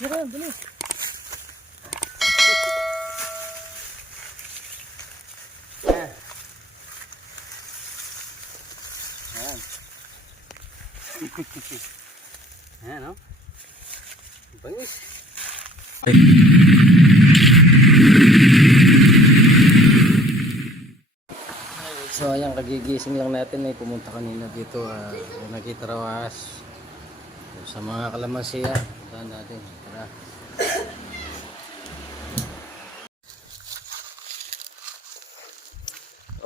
Sira, bilis. Ayan. Ayan. Ayan, no? Bangis. So ayan, kagigising lang natin ay pumunta kanina dito, nakita raw ahas sa mga kalamansiya. Saan natin? Tara.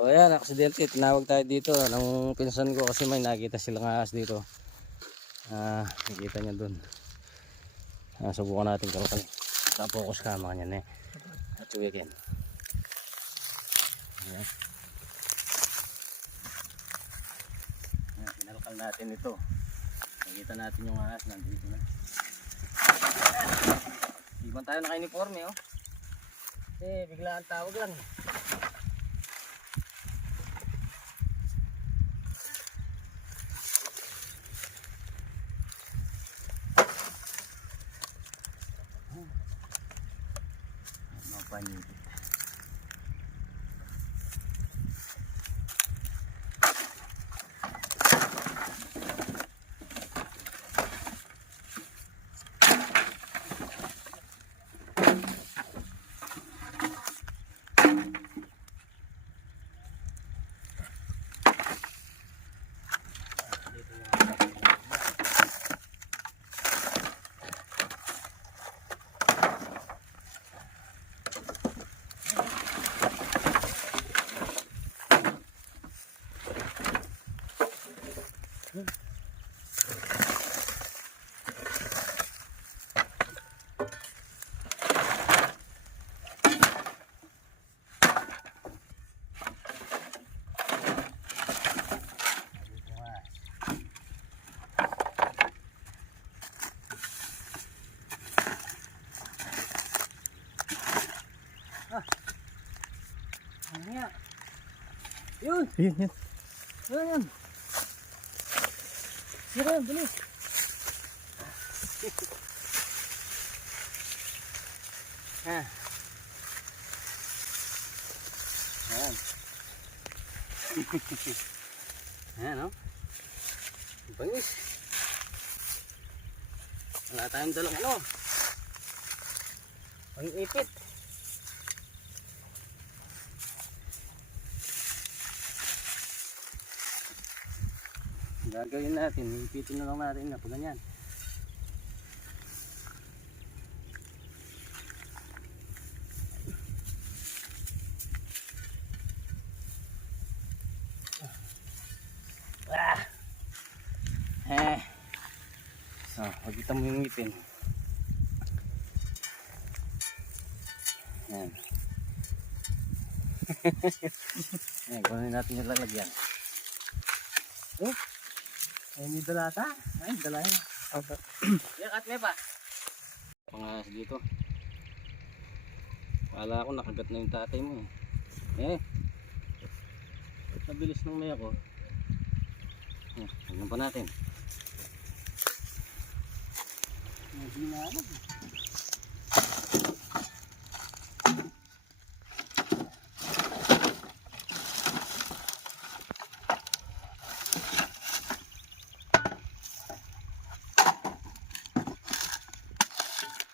O ayan, aksidente, tinawag tayo dito ng pinsan ko kasi may nakita silang ahas dito. Nakita niya dun. Subukan natin karoon. Focus ka mga kanyan at weekend. Ayan. Pinalakal natin ito. Nakita natin yung ahas nandito na. Di ba tayo naka-uniforme, oh? Bigla ang tawag lang. Mapanigit. Ano nga? Yun! Yun. Yun! Sira, bilis. Ayan. Ayan, no? Bangis. Wala tayong dalang pang-ipit. Gagawin natin, ipitin na lang natin na pag ganyan. Pagkita mo yung ngipin. Ayan. Ayan, kunin natin yung lalagyan. Ay, may dalata. Ay, dalayan. Yan, at may pa. Pangas dito. Kala ko nakagat na yung tatay mo. Nabilis ng may ako. Tignan pa natin. Hindi na alam.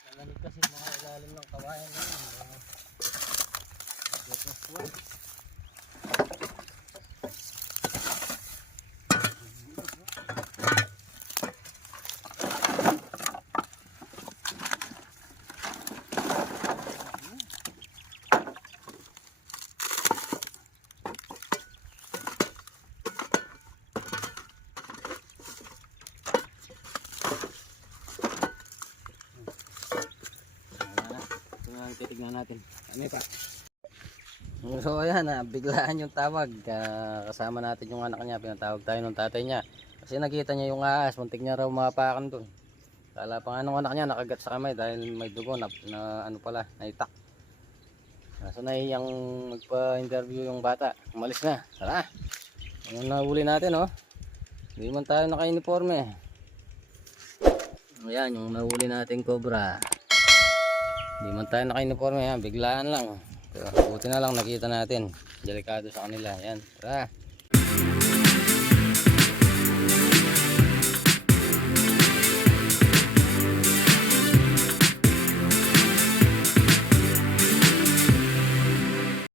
Malamig kasi mga ilalim ng kawayan na yun. Titignan natin. Ano pa? So ayan, biglaan yung tawag. Kasama natin yung anak niya. Pinatawag tayo ng tatay niya. Kasi nakita niya yung ahas. Muntik niya raw mapakan dun. Kala pa nga nung anak niya nakagat sa kamay dahil may dugo na ano pala, naitak. So nahiyang magpa-interview yung bata. Umalis na. Tara. Ano na huli natin, oh. Hindi man tayo naka-uniforme. Ayan, yung nahuli nating cobra. Hindi man tayo naka-uniforme yan, biglaan lang. Pero buti na lang nakita natin. Delikado sa kanila. Ayan, tara.